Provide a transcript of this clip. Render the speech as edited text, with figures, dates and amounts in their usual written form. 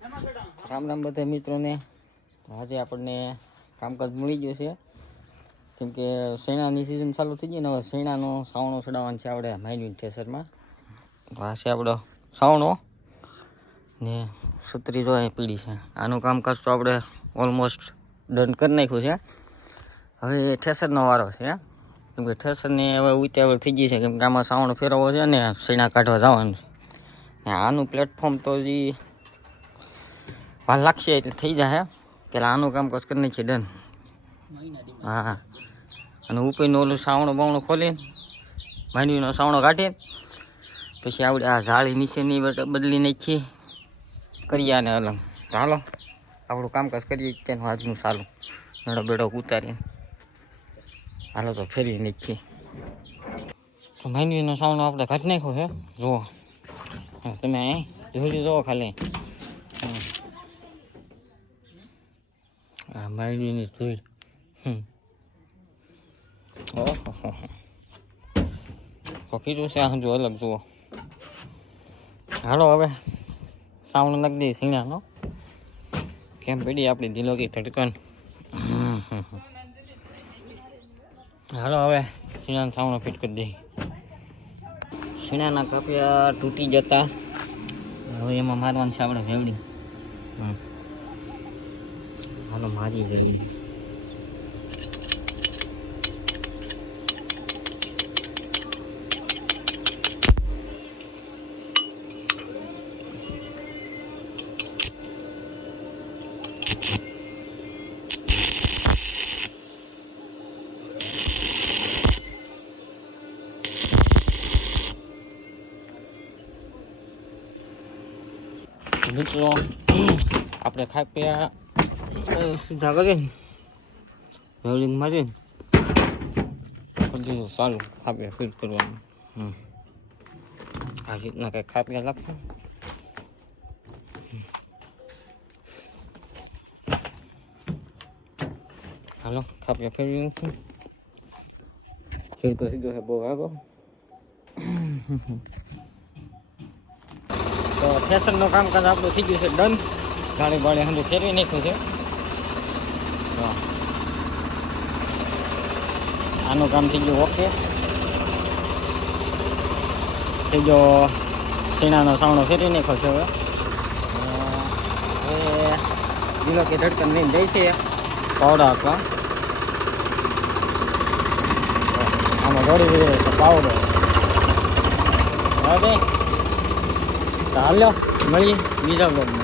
રામ રામ બધા મિત્રોને. આજે આપણને કામકાજ મળી ગયું છે, કેમ કે શેણાની સિઝન ચાલુ થઈ ગઈ ને હવે શેણાનો સાવણો ચડાવવાનો છે આપણે માઇન્ડ ઠેસરમાં. તો આ છે આપણો સાવણો ને છત્રી જો અહીં પીડી છે. આનું કામકાજ તો આપણે ઓલમોસ્ટ ડન કરી નાખ્યું છે. હવે ઠેસરનો વારો છે, કેમ કે ઠેસરની હવે ઉતાવળ થઈ ગઈ છે, કેમ કે આમાં સાવણો ફેરવવો છે ને શેણા કાઢવા જવાનું છે. ને આનું પ્લેટફોર્મ તો હજી વાર લાગશે એટલે થઈ જાય. પેલા આનું કામકાજ કરી નાખીએ ડન. હા, અને ઉપરનું ઓલું સાવણો બાવણો ખોલીને માંડવીનો સાવણો કાઢીને પછી આવડે આ જાળી નીચેની બદલી નાખી કરીએ આને અલગ. હાલો આપણું કામકાજ કરીએ તેનું આજનું ચાલુ નડો બેડો ઉતારીને. હાલો તો ફેરી નાખીએ. તો માંડવીનો સાવણો આપણે કાઢી નાખ્યો છે. જુઓ તમે અહીં જોઈ જુઓ ખાલી આ માંડવીની ધૂળ. કીધું છે આ જો અલગ જુઓ. હાલો હવે સાવણો નાખી દઈએ સીણાનો. કેમ પડી આપણી દિલોકી ધડકન. હાલો હવે સીણાનો સાવણો ફિટ કરી દઈએ. સીણાના કાપિયા તૂટી જતા હવે એમાં મારવાનું છે આપણે વેવડી. હાલો મારી વેવડી. મિત્રો આપણે ખાપિયા સીધા કરીને વેવડિંગ મારીને કરી દીધું ચાલુ ખાપિયા ફિટ કરવાનું. આ રીતના કંઈક ખાપિયા લાગશે. હાલો ખાપિયા ફેરવી નાખું. ફિટ કરી ગયો છે બહુ આગળ. તો ફેશનનું કામકાજ આપણું થઈ ગયું છે ડન. ગાડી બાળી હંધું ફેરવી નાખ્યું છે. આનું કામ થઈ ગયું ઓકે. થઈ ગયો શેણાનો સાવણો ફેરવી નાખ્યો છે. હવે દિલો કે ધડકન લઈને જાય છે પાવડા આપવા. આમાં દોડી ગયો તો પાવડો. હવે હાલો મળીએ બીજા બ્લોગમાં.